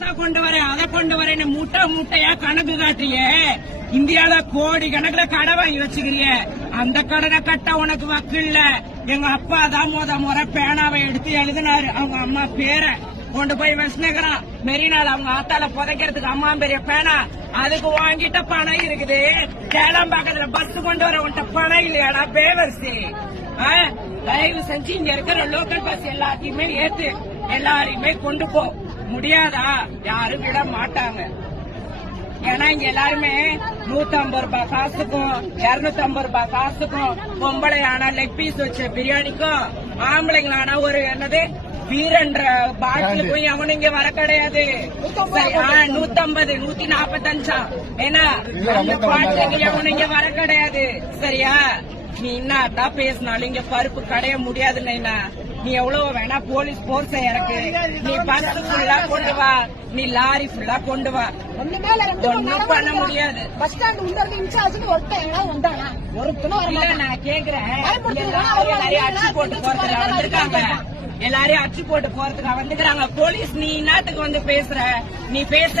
பஸ்ஸா கொண்டு வரேன் அதை கொண்டு வரேன்னு மூட்டையா கணக்கு காட்டுறியே. இந்தியால கோடி கணக்குல கடை வாங்கி வச்சுக்கிறிய. அந்த கடனை கட்ட உனக்கு வக்கு இல்ல. எங்க அப்பா தான் முறை பேனாவை எடுத்து எழுதினாரு. அவங்க அம்மா பேரை கொண்டு போய் வச்சுக்கிறான் மெரினால. அவங்க ஆத்தால புதைக்கிறதுக்கு அம்மா பெரிய பேனா. அதுக்கு வாங்கிட்ட பணம் இருக்குது. கேளம்பாக்கத்துல பஸ் கொண்டு வர உன்ட்ட பணம் இல்லையாடா பேவர்சி. தயவு செஞ்சு இங்க இருக்கிற லோக்கல் பஸ் எல்லாத்தையுமே ஏத்து எல்லாரையுமே கொண்டு போ. முடியாதா? யாரும் விட மாட்டாங்க. ஏன்னா இங்க எல்லாருமே 150 ரூபாய் காசுக்கும் 250 ரூபாய் காசுக்கும், பொம்பளை ஆனா லெக் பீஸ் வச்ச பிரியாணிக்கும், ஆம்பளைங்களானா ஒரு என்னது வீரன்ற பாட்டிலுக்கும் எவனும் இங்க வர கிடையாது. 150 145 ஏன்னா அந்த பாட்டிலுக்கு எவனும் இங்க வர கிடையாது. சரியா? நீ என்னதான் பேசினாலும் இங்க பருப்பு கடைய முடியாது. நீ எவ்வளவு வேணா போலீஸ் போர்ஸ இறக்கு, நீ பஸ் ஃபுல்லா கொண்டு வா, நீ லாரி ஃபுல்லா கொண்டு வா, ஒன்னும் பண்ண முடியாது. பஸ் ஸ்டாண்ட் இன்சார்ஜ் இல்ல நான் கேக்குறேன், எல்லாரையும் அச்சு போட்டு போறதுக்கு வந்திருக்காங்க. எல்லாரையும் அச்சு போட்டு போறதுக்கு வந்துக்கிறாங்க போலீஸ். நீ என்னத்துக்கு வந்து பேசுற? நீ பேச